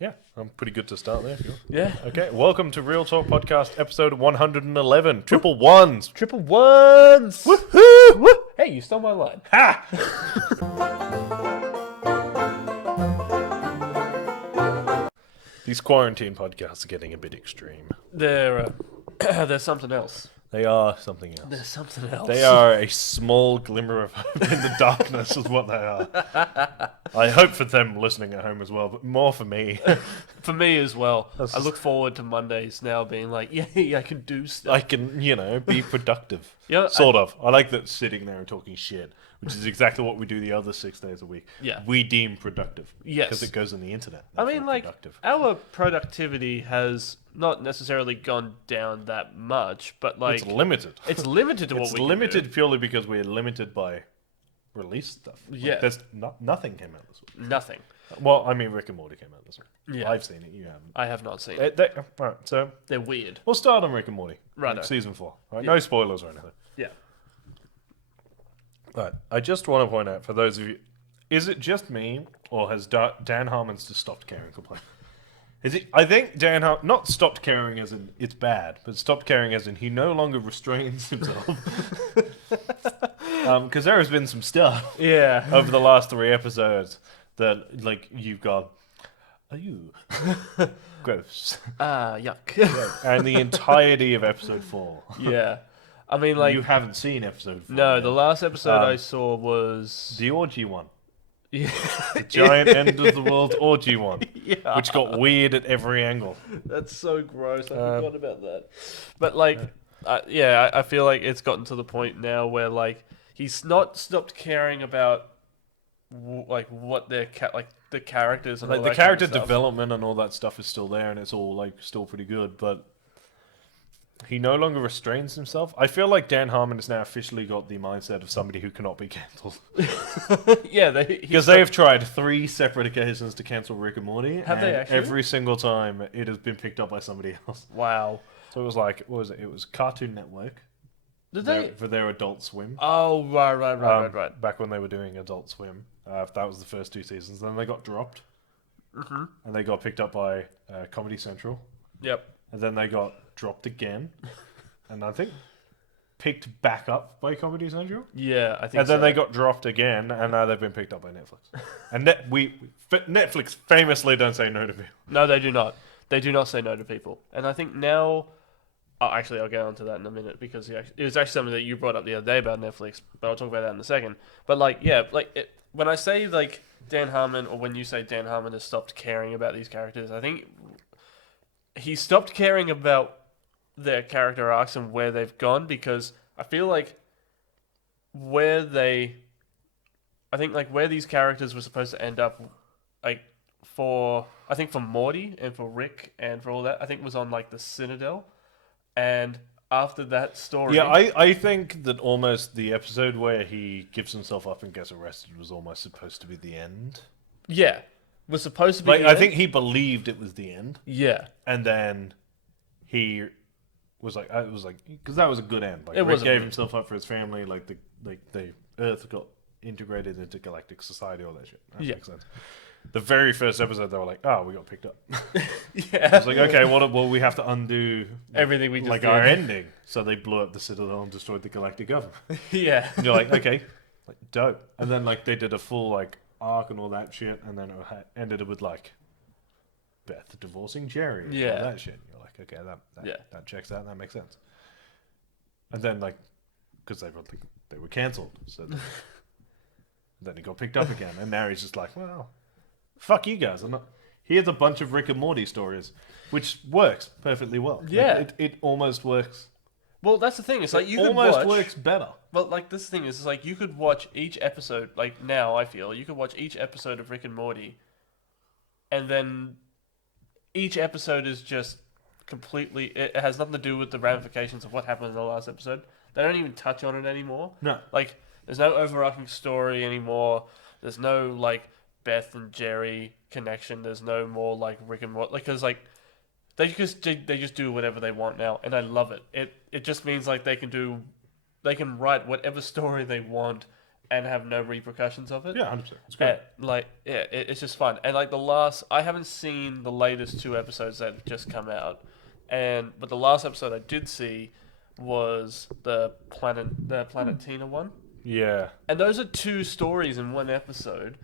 Yeah, I'm pretty good to start there. If you want. Yeah. Okay, welcome to Real Talk Podcast, episode 111. Triple ones. Triple ones! Woohoo! Woo! Hey, you stole my line. Ha! These quarantine podcasts are getting a bit extreme. There's something else. They are something else. There's something else. They are a small glimmer of hope in the darkness, is what they are. I hope for them listening at home as well, but more for me. For me as well. That's I look forward to Mondays now being like, yay, I can do stuff. I can, be productive. Yeah, Sort of. I like that sitting there and talking shit, which is exactly what we do the other 6 days a week. Yeah. We deem productive. Yes. Because it goes on the internet. I mean, Therefore like, productive. our productivity has not necessarily gone down that much, but like... It's limited. It's limited to what It's we limited can purely because we're limited by release stuff. Like, Yeah. there's nothing came out this week. do. Nothing. Well, I mean, Rick and Morty came out this week. Yeah. I've seen it. You haven't. I have not seen it. Right, so They're weird. we'll start on Rick and Morty. Righto. Like season 4. Right? Yeah. No spoilers or anything. Yeah. Right. I just want to point out, for those of you, is it just me, or has Dan Harmon's just stopped caring completely? Is it? I think Dan Harmon not stopped caring as in it's bad, but stopped caring as in he no longer restrains himself. Because there has been some stuff Yeah. over the last 3 episodes that, like, you've got, are you gross? Yuck. And the entirety of episode 4. Yeah. I mean, like... You haven't seen episode 4. No, yet. the last episode I Um, saw was... The orgy one. Yeah. The giant end of the world orgy one. Yeah. Which got weird at every angle. That's so gross. I forgot about that. But like, I feel like it's gotten to the point now where like he's not stopped caring about like what their the characters and Like all the that kind character of stuff. development and all that stuff is still there, and it's all like still pretty good. But he no longer restrains himself. I feel like Dan Harmon has now officially got the mindset of somebody who cannot be cancelled. Yeah, Because they have tried 3 separate occasions to cancel Rick and Morty, Have they and actually? every single time it has been picked up by somebody else. Wow. So it was like, what was it? It was Cartoon Network Did they? for their Adult Swim. Oh, right. Back when they were doing Adult Swim, that was the first 2 seasons. Then they got dropped, and they got picked up by Comedy Central, Yep. and then they got dropped again, and I think picked back up by Comedy Central. Yeah, I think. And then so. they got dropped again, and now they've been picked up by Netflix. And Netflix famously don't say no to people. No, they do not. They do not say no to people. And I think now... Oh, actually, I'll get onto that in a minute because it was actually something that you brought up the other day about Netflix, but I'll talk about that in a second. But, like, yeah, like, when I say, like, Dan Harmon, or when you say Dan Harmon has stopped caring about these characters, I think he stopped caring about their character arcs and where they've gone because I feel like where these characters were supposed to end up, like, for Morty and for Rick and for all that, I think was on like the Citadel, and after that story, Yeah, I think that almost the episode where he gives himself up and gets arrested was almost supposed to be the end. yeah, was supposed to be. Like, the I end. think he believed it was the end, Yeah, and then he was like, I was like, because that was a good end. Like, It Rick was a gave good- himself up for his family. Like the Earth got integrated into galactic society. All that shit. That Yeah. makes sense. The very first episode, they were like, "Oh, we got picked up." yeah. It's like, okay, well, we have to undo Everything we just like did. our ending. So they blew up the Citadel and destroyed the galactic government. Yeah, And you're like, okay, like dope. And then like they did a full like arc and all that shit, and then it ended with like Beth divorcing Jerry. And Yeah. all that shit. And you're like, okay, that checks out. That makes sense. And then like, because they were cancelled, so then he got picked up again, and now he's just like, well, fuck you guys. Here's a bunch of Rick and Morty stories, which works perfectly well. Like, Yeah. it almost works. well, that's the thing. It's like you could almost watch. works better. But like this thing is, it's like you could watch each episode. Like now, I feel you could watch each episode of Rick and Morty, and then each episode is just completely. It has nothing to do with the ramifications of what happened in the last episode. They don't even touch on it anymore. No. Like there's no overarching story anymore. There's no like Beth and Jerry connection. There's no more like Rick and Morty. Like, cause like they just do whatever they want now, and I love it. It just means like they can write whatever story they want and have no repercussions of it. Yeah, 100%. It's great. It's just fun. And like I haven't seen the latest 2 episodes that have just come out, but the last episode I did see was the Planet Tina one. Yeah. And those are 2 stories in one episode,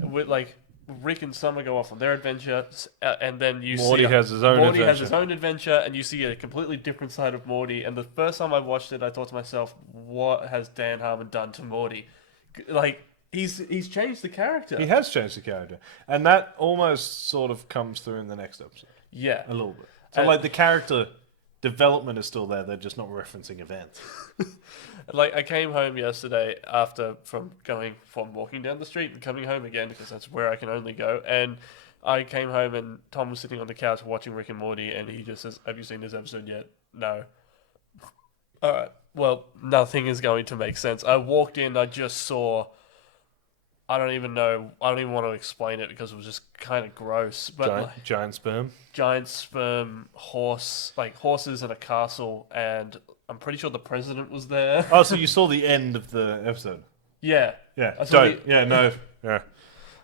with like Rick and Summer go off on their adventure, and then Morty has his own Morty adventure. has his own adventure, and you see a completely different side of Morty. And the first time I watched it, I thought to myself, "What has Dan Harmon done to Morty? Like he's changed the character. He has changed the character, and that almost sort of comes through in the next episode. Yeah, a little bit. So like the character development is still there. They're just not referencing events. Like I came home yesterday from walking down the street and coming home again because that's where I can only go. And I came home and Tom was sitting on the couch watching Rick and Morty, and he just says, "Have you seen this episode yet?" No. All right. Well, nothing is going to make sense. I walked in, I just saw. I don't even want to explain it because it was just kind of gross. But giant sperm, horses in a castle, and I'm pretty sure the president was there. Oh, so you saw the end of the episode? Yeah. Yeah. Yeah.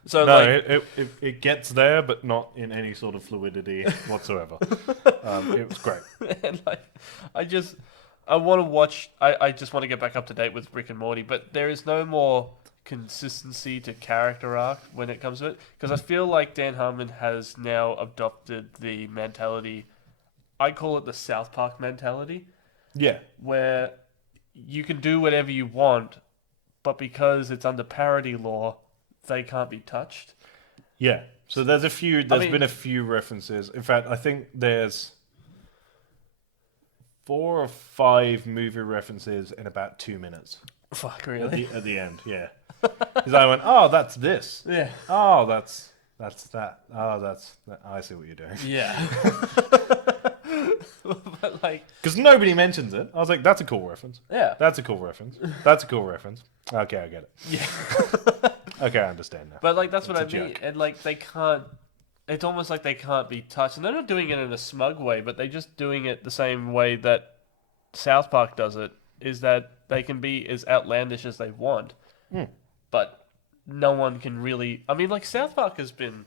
So no, it gets there, but not in any sort of fluidity whatsoever. It was great. And I want to watch. I just want to get back up to date with Rick and Morty, but there is no more consistency to character arc when it comes to it, because I feel like Dan Harmon has now adopted the mentality. I call it the South Park mentality. Yeah. Where you can do whatever you want, but because it's under parody law, they can't be touched. Yeah. So there's been a few references. In fact, I think there's 4 or 5 movie references in about 2 minutes. Fuck, really? At the end, yeah. Because I went, oh, that's this. Yeah. Oh, that's that. Oh, that's that. I see what you're doing. Yeah. But because nobody mentions it. I was like, that's a cool reference. Yeah. That's a cool reference. That's a cool reference. Okay, I get it. Yeah. Okay, I understand now. But that's what I mean. Joke. And they can't. It's almost like they can't be touched, and they're not doing it in a smug way, but they're just doing it the same way that South Park does it. Is that they can be as outlandish as they want, but no one can really. I mean, South Park They've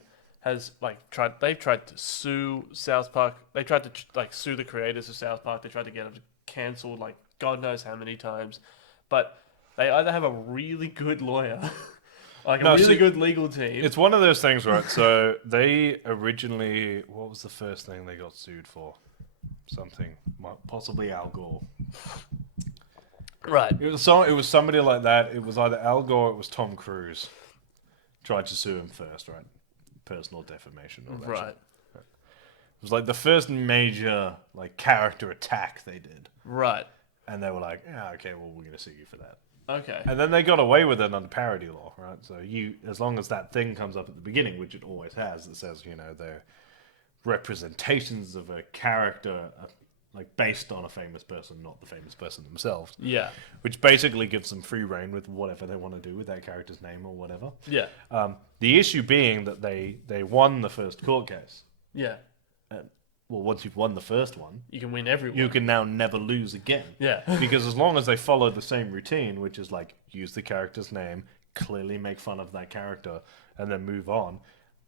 tried to sue South Park. They tried to sue the creators of South Park. They tried to get them cancelled God knows how many times, but they either have a really good lawyer, good legal team. It's one of those things, right? So they originally, what was the first thing they got sued for? Something, possibly Al Gore. Right. It was somebody like that. It was either Al Gore or it was Tom Cruise. Tried to sue him first, right? Personal defamation. All that right. Shit. It was the first major character attack they did. Right. And they were like, yeah, okay, well, we're going to sue you for that. Okay. And then they got away with it under parody law, right? So as long as that thing comes up at the beginning, which it always has, that says, they're representations of a character based on a famous person, not the famous person themselves. Yeah. Which basically gives them free reign with whatever they want to do with that character's name or whatever. Yeah. The issue being that they won the first court case. Yeah. Well, once you've won the first one, you can win every one. You can now never lose again. Yeah. Because as long as they follow the same routine, which is use the character's name, clearly make fun of that character, and then move on,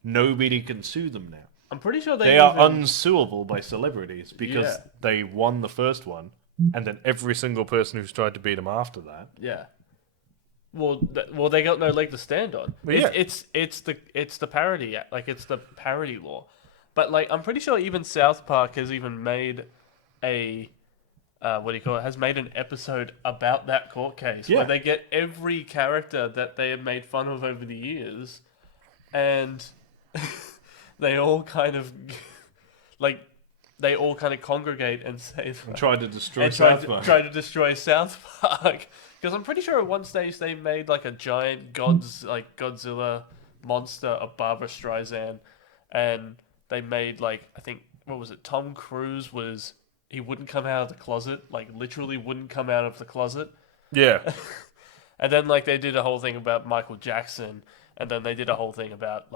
nobody can sue them now. I'm pretty sure they are unsuable by celebrities because they won the first one, and then every single person who's tried to beat them after that. Yeah. Well, they got no leg to stand on. It's the parody, it's the parody law. But I'm pretty sure even South Park has even made has made an episode about that court case where they get every character that they have made fun of over the years, and they all kind of congregate and say try to destroy South Park. Try to destroy South Park. Because I'm pretty sure at one stage they made a giant Godzilla monster of Barbra Streisand, and they made I think, what was it? Tom Cruise he wouldn't come out of the closet, literally wouldn't come out of the closet. Yeah. And then they did a whole thing about Michael Jackson, and then they did a whole thing about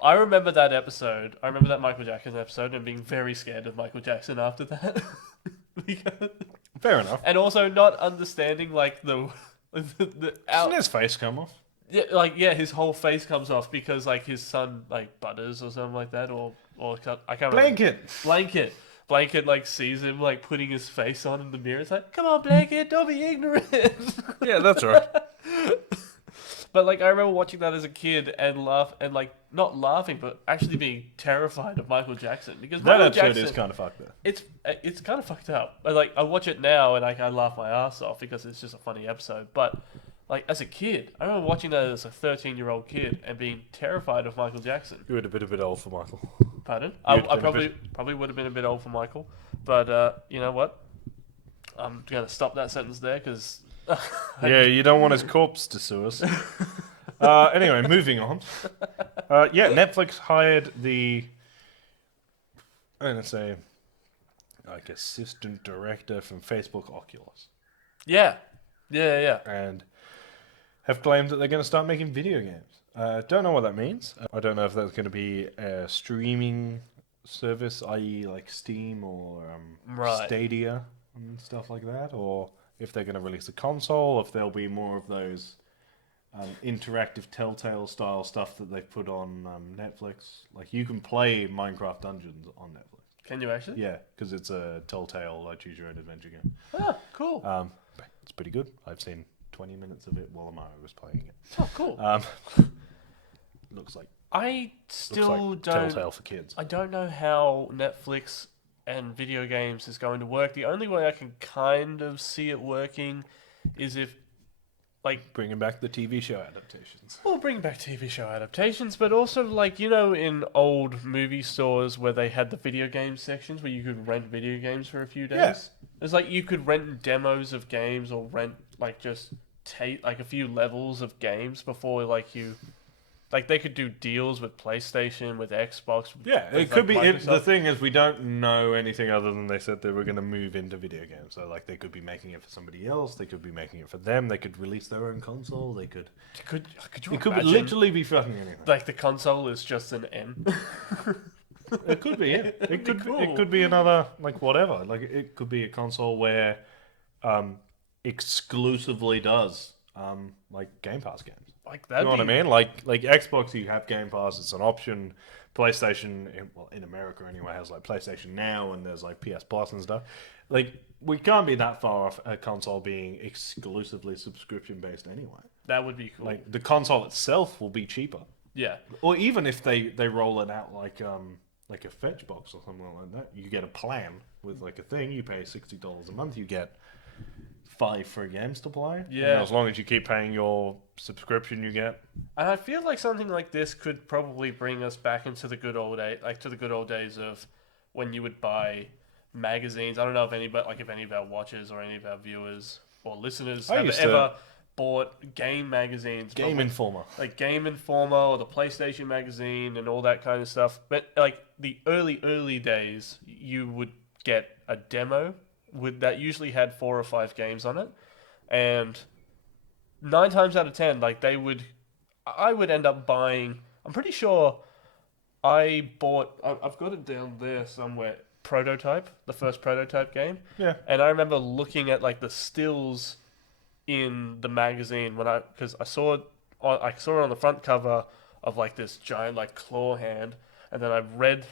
I remember that episode. I remember that Michael Jackson episode and being very scared of Michael Jackson after that. Fair enough. And also not understanding Doesn't his face come off? Yeah, his whole face comes off because like his son like butters or something like that, or I can't remember. Blanket like sees him like putting his face on in the mirror. It's like, come on, Blanket, don't be ignorant. Yeah, that's right. But like I remember watching that as a kid and like not laughing, but actually being terrified of Michael Jackson because That Michael episode Jackson is kind of fucked up. it's kind of fucked up. Like I watch it now and I laugh my ass off because it's just a funny episode. But like as a kid, I remember watching that as a 13-year-old kid and being terrified of Michael Jackson. You would have been a bit old for Michael. Pardon? I probably would have been a bit old for Michael, but you know what? I'm gonna stop that sentence there because. Yeah, you don't want his corpse to sue us. Anyway, moving on. Netflix hired I'm going to say, like, assistant director from Facebook Oculus. Yeah. And have claimed that they're going to start making video games. Don't know what that means. I don't know if that's going to be a streaming service, i.e. like Steam or Stadia and stuff like that, or if they're going to release a console, if there'll be more of those interactive Telltale style stuff that they've put on Netflix. Like you can play Minecraft Dungeons on Netflix. Can you actually? Yeah, because it's a Telltale choose your own adventure game. Oh, cool. It's pretty good. I've seen 20 minutes of it while Amara was playing it. Oh, cool. Looks like don't Telltale for kids. I don't know how Netflix and video games is going to work. The only way I can kind of see it working is if like bringing back the TV show adaptations. We'll bring back TV show adaptations, but also like in old movie stores where they had the video game sections where you could rent video games for a few days. Yeah. It's like you could rent demos of games or rent like just take like a few levels of games before like you. Like they could do deals with PlayStation, with Xbox. Yeah, with, it could be. Microsoft. The thing is, we don't know anything other than they said they were going to move into video games. So, like, they could be making it for somebody else. They could be making it for them. They could release their own console. They could. Could you it could imagine? literally be fucking anything. Like the console is just an M. It could be. Yeah. It could. Cool. It could be another like whatever. Like it could be a console where, exclusively does like Game Pass games. Like that. You know what I mean? Like Xbox, you have Game Pass. It's an option. PlayStation, in America anyway, has like PlayStation Now, and there's like PS Plus and stuff. Like we can't be that far off a console being exclusively subscription based anyway. That would be cool. Like the console itself will be cheaper. Yeah. Or even if they roll it out like a fetch box or something like that, you get a plan with like a thing. You pay $60 a month, you get 5 free games to play. Yeah. And as long as you keep paying your subscription, you get. And I feel like something like this could probably bring us back into the good old days of when you would buy magazines. I don't know if any of our watchers or any of our viewers or listeners have ever bought game magazines. Game Informer. Like Game Informer or the PlayStation magazine and all that kind of stuff. But like the early days, you would get a demo that usually had 4 or 5 games on it, and 9 times out of 10, like I would end up buying. I'm pretty sure I bought. I've got it down there somewhere. Prototype, the first Prototype game. Yeah. And I remember looking at like the stills in the magazine because I saw it on the front cover of like this giant like claw hand. And then I read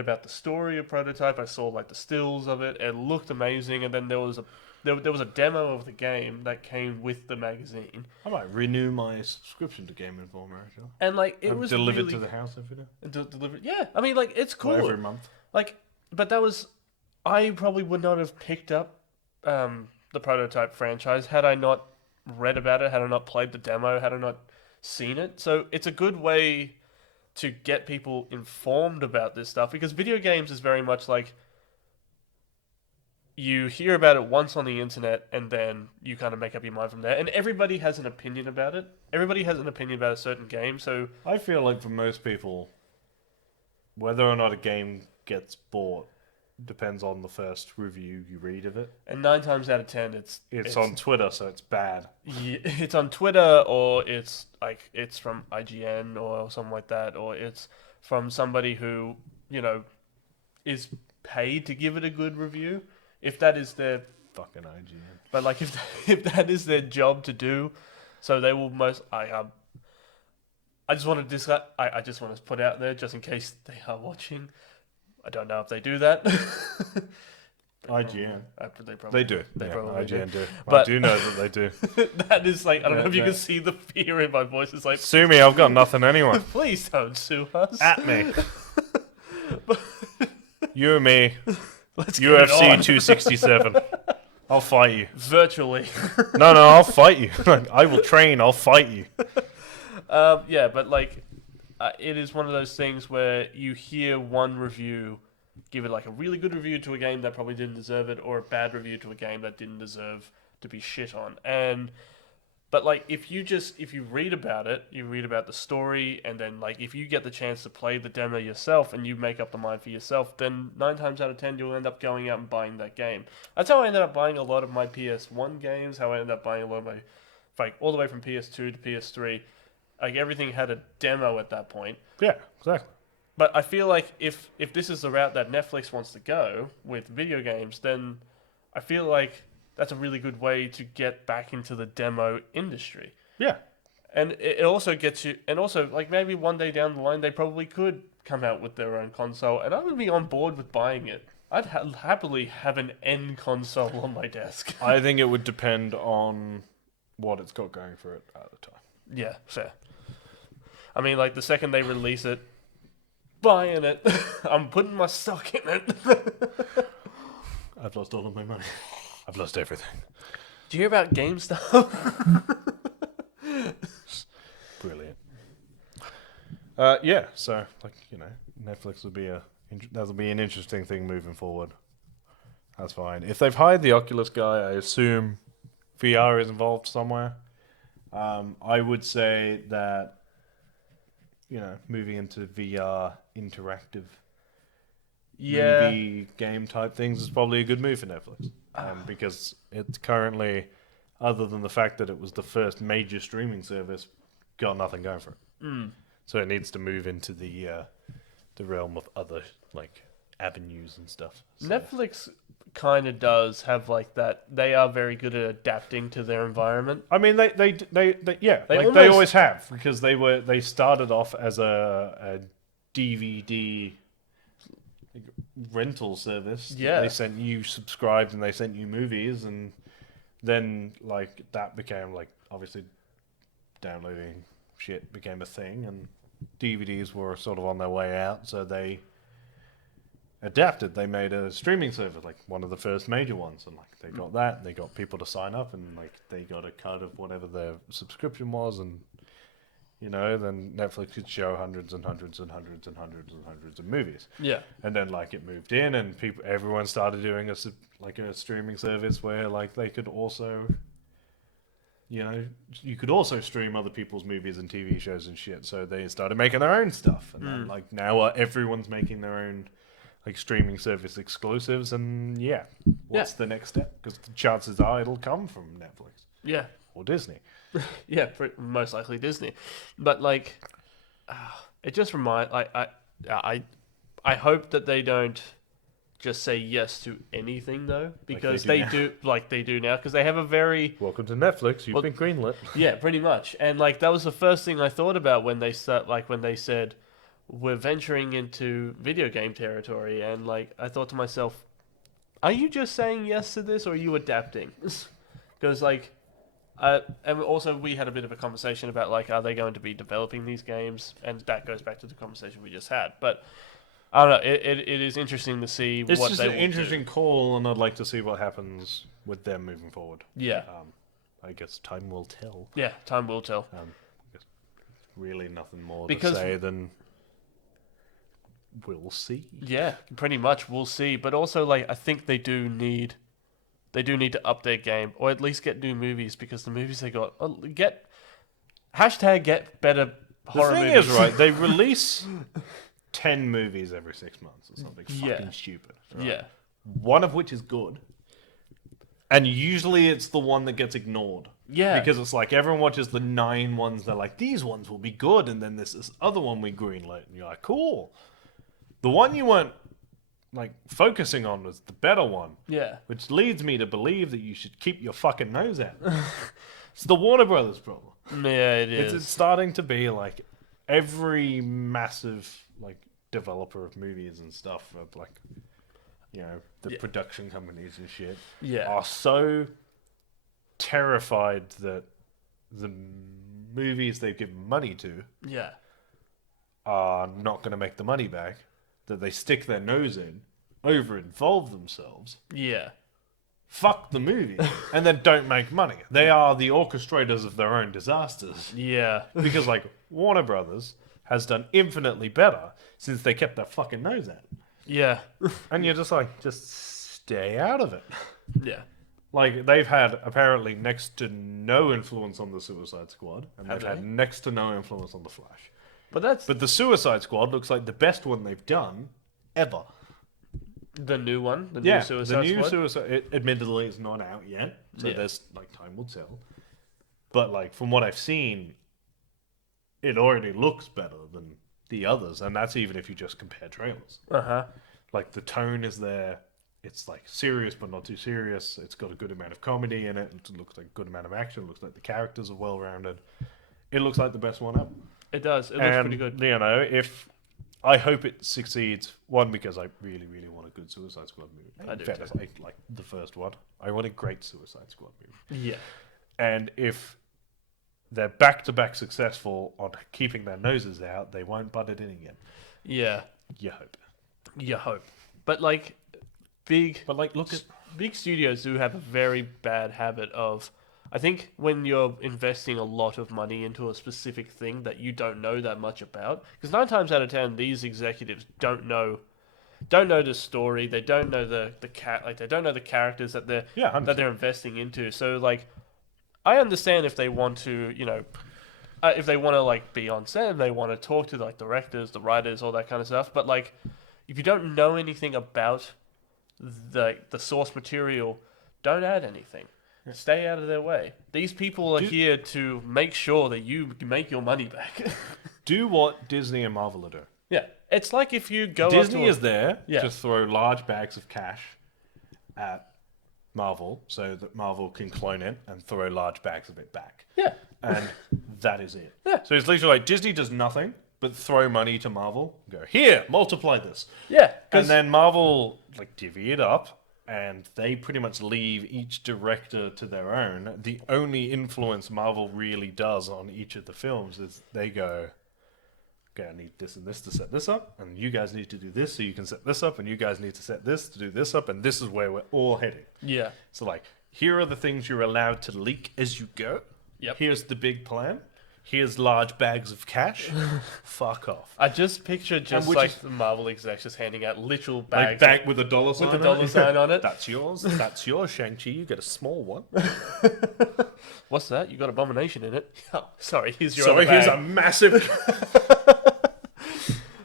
about the story of Prototype. I saw like the stills of it. It looked amazing. And then there was a demo of the game that came with the magazine. I might renew my subscription to Game Informer actually. And like it was delivered to the house every day. Delivered, yeah. I mean, like it's cool. Every month. Like, but I probably would not have picked up the Prototype franchise had I not read about it, had I not played the demo, had I not seen it. So it's a good way to get people informed about this stuff, because video games is very much like you hear about it once on the internet and then you kind of make up your mind from there, and everybody has an opinion about it. Everybody has an opinion about a certain game, so I feel like for most people, whether or not a game gets bought depends on the first review you read of it. And 9 times out of 10 it's on Twitter, so it's bad. Yeah, it's on Twitter, or it's from IGN or something like that, or it's from somebody who, is paid to give it a good review. If that is their Fucking IGN. But like, if that is their job to do, so they will I just want to I just want to put out there, just in case they are watching. I don't know if they do that. IGN. They do. They yeah, probably IGN do. But I do know that they do. That is like, I don't know if you can see the fear in my voice. It's like, sue me, I've got nothing anyway. Please don't sue us. At me. You and me. Let's UFC 267. I'll fight you. Virtually. No, I'll fight you. I will train, I'll fight you. Yeah, but like, it is one of those things where you hear one review, give it like a really good review to a game that probably didn't deserve it, or a bad review to a game that didn't deserve to be shit on. But like, if you read about it, you read about the story, and then like, if you get the chance to play the demo yourself and you make up the mind for yourself, then 9 times out of 10 you'll end up going out and buying that game. That's how I ended up buying a lot of my PS1 games. How I ended up buying a lot of my, like, all the way from PS2 to PS3. Like, everything had a demo at that point. Yeah, exactly. But I feel like if this is the route that Netflix wants to go with video games, then I feel like that's a really good way to get back into the demo industry. Yeah. And it also gets you... And also, like, maybe one day down the line, they probably could come out with their own console, and I would be on board with buying it. I'd happily have an N console on my desk. I think it would depend on what it's got going for it at the time. Yeah, fair. I mean, like, the second they release it, buying it. I'm putting my stock in it. I've lost all of my money. I've lost everything. Do you hear about GameStop? Brilliant. Yeah, so, like, you know, Netflix will be that'll be an interesting thing moving forward. That's fine. If they've hired the Oculus guy, I assume VR is involved somewhere. I would say that, you know, moving into VR interactive movie game type things is probably a good move for Netflix. Because it's currently, other than the fact that it was the first major streaming service, got nothing going for it. Mm. So it needs to move into the realm of other, like, avenues and stuff. So. Netflix kind of does have like that. They are very good at adapting to their environment. I mean, they they always have, because they started off as a DVD rental service. Yeah, they sent you subscribed and they sent you movies, and then like that became like, obviously downloading shit became a thing, and DVDs were sort of on their way out, so they adapted. They made a streaming service, like one of the first major ones, and like they got that, they got people to sign up, and like they got a cut of whatever their subscription was, and you know, then Netflix could show hundreds and hundreds and hundreds and hundreds and hundreds of movies. Yeah, and then like it moved in, and everyone started doing a streaming service where like they could also, you know, you could also stream other people's movies and TV shows and shit. So they started making their own stuff, and then, like now everyone's making their own like streaming service exclusives. And what's the next step? Because the chances are it'll come from Netflix. Yeah, or Disney. Yeah, most likely Disney. But like, it just reminds. I hope that they don't just say yes to anything though, because they do now, because they have a very welcome to Netflix. You've been greenlit. Yeah, pretty much. And like that was the first thing I thought about when they said we're venturing into video game territory, and like I thought to myself, are you just saying yes to this, or are you adapting? Because like. And also we had a bit of a conversation about like, are they going to be developing these games? And that goes back to the conversation we just had. But I don't know. It is interesting to see what they will do. It's just an interesting call, and I'd like to see what happens with them moving forward. Yeah. I guess time will tell. Yeah, time will tell. Really nothing more to say than we'll see. Yeah, pretty much we'll see. But also, like, I think they do need to up their game, or at least get new movies, because the movies they got get better horror movies. The thing is, right, they release 10 movies every 6 months or something fucking stupid. Right? Yeah. One of which is good. And usually it's the one that gets ignored. Yeah. Because it's like everyone watches the 9 ones, they're like, these ones will be good, and then there's this other one we greenlit, and you're like, cool. The one you weren't like focusing on was the better one. Yeah. Which leads me to believe that you should keep your fucking nose out. It's the Warner Brothers problem. Yeah, it is. It's starting to be like every massive like developer of movies and stuff, like the production companies and shit, are so terrified that the movies they've given money to are not going to make the money back, that they stick their nose in, over-involve themselves, fuck the movie, and then don't make money. They are the orchestrators of their own disasters. Yeah. Because, like, Warner Brothers has done infinitely better since they kept their fucking nose out. Yeah. And you're just like, just stay out of it. Yeah. Like, they've had apparently next to no influence on the Suicide Squad, and they've had next to no influence on the Flash. But the Suicide Squad looks like the best one they've done ever. The new one, new Suicide Squad. Suicide. Admittedly, it's not out yet, so there's like time will tell. But like from what I've seen, it already looks better than the others, and that's even if you just compare trailers. Like the tone is there. It's like serious but not too serious. It's got a good amount of comedy in it. It looks like a good amount of action. It looks like the characters are well rounded. It looks like the best one ever. It does. It looks pretty good. You know, if I hope it succeeds. One, because I really, really want a good Suicide Squad movie. I do too. Like the first one. I want a great Suicide Squad movie. Yeah. And if they're back-to-back successful on keeping their noses out, they won't butt it in again. Yeah. You hope. You hope. But like big studios do have a very bad habit of, I think when you're investing a lot of money into a specific thing that you don't know that much about, because 9 times out of 10 these executives don't know the story, they don't know they don't know the characters that they're investing into. So like, I understand if they want to, if they want to like be on set, they want to talk to like directors, the writers, all that kind of stuff. But like, if you don't know anything about the source material, don't add anything. Stay out of their way. These people are here to make sure that you make your money back. Do what Disney and Marvel are doing. Yeah. It's like if you go Disney is there to throw large bags of cash at Marvel so that Marvel can clone it and throw large bags of it back. Yeah. And that is it. Yeah. So it's literally like Disney does nothing but throw money to Marvel. Go, here, multiply this. Yeah. And then Marvel like divvy it up. And they pretty much leave each director to their own. The only influence Marvel really does on each of the films is they go, okay, I need this and this to set this up, and you guys need to do this so you can set this up, and you guys need to set this to do this up, and this is where we're all heading. Yeah. So like, here are the things you're allowed to leak as you go. Yep. Here's the big plan. Here's large bags of cash. Fuck off. I just pictured the Marvel execs just handing out literal bags. Like bag with a dollar sign with a dollar sign on it. That's yours. That's yours, Shang-Chi. You get a small one. What's that? You got Abomination in it. Oh, sorry, here's your Sorry, other bag. here's a massive...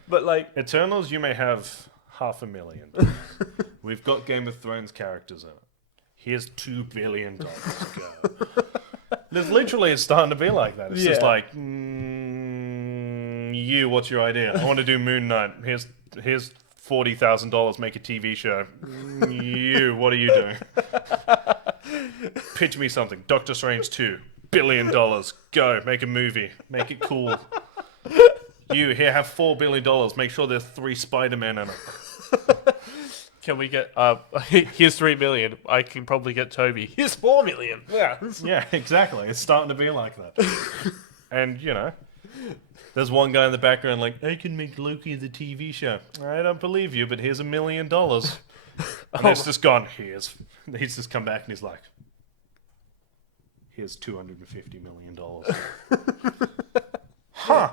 But like... Eternals, you may have $500,000. We've got Game of Thrones characters in it. Here's $2 billion. Go. There's literally, it's starting to be like that. It's just like, what's your idea? I want to do Moon Knight. Here's $40,000. Make a TV show. What are you doing? Pitch me something. Doctor Strange 2, $1 billion. Go, make a movie. Make it cool. Here, have $4 billion. Make sure there's 3 Spider-Man in it. Can we get here's $3 million. I can probably get Toby. Here's $4 million. Yeah, exactly. It's starting to be like that. And there's one guy in the background like, I can make Loki the TV show. I don't believe you, but here's $1 million. And it's just gone. He's just come back and he's like, here's $250 million. Huh.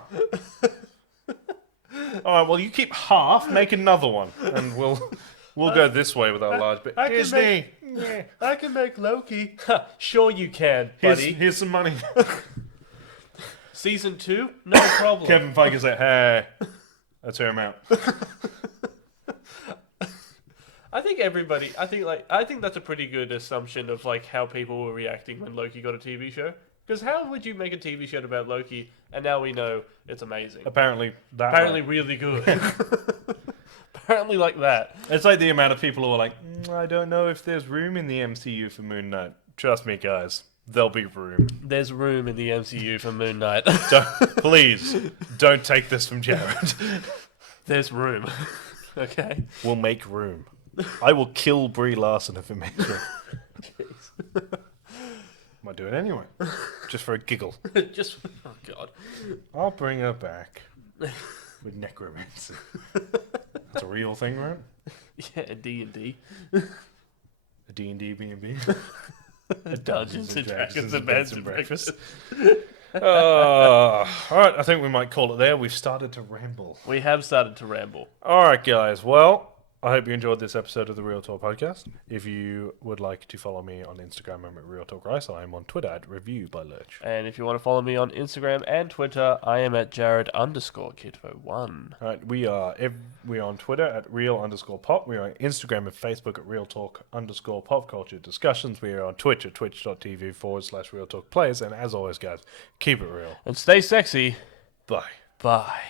All right, well, you keep half, make another one, and we'll go this way with our large bit. Disney! I can make Loki. Sure you can, buddy. Here's some money. Season 2? No problem. Kevin Feige's like, hey, that's her amount. I think that's a pretty good assumption of like how people were reacting when Loki got a TV show. Because how would you make a TV show about Loki, and now we know it's amazing? Apparently really good. apparently like that. It's like the amount of people who are like, I don't know if there's room in the MCU for Moon Knight. Trust me, guys. There'll be room. There's room in the MCU for Moon Knight. Please, don't take this from Jared. There's room. Okay. We'll make room. I will kill Brie Larson if it makes room. Jeez. Might do it anyway. Just for a giggle. Just, oh God. I'll bring her back. With necromancy. That's a real thing, right? Yeah, D&D. A D&D B&B. A Dungeons and Dragons and Beds and Breakfast. Alright, I think we might call it there. We've started to ramble. We have started to ramble. Alright, guys. Well, I hope you enjoyed this episode of the Real Talk Podcast. If you would like to follow me on Instagram, I'm at Real Talk Rice. I am on Twitter at Review by Lurch. And if you want to follow me on Instagram and Twitter, I am at Jared_Kidfo1. Alright, we are on Twitter at Real_Pop. We are on Instagram and Facebook at Real Talk_Pop Culture Discussions. We are on Twitch at twitch.tv/Real Talk Plays. And as always, guys, keep it real. And stay sexy. Bye. Bye.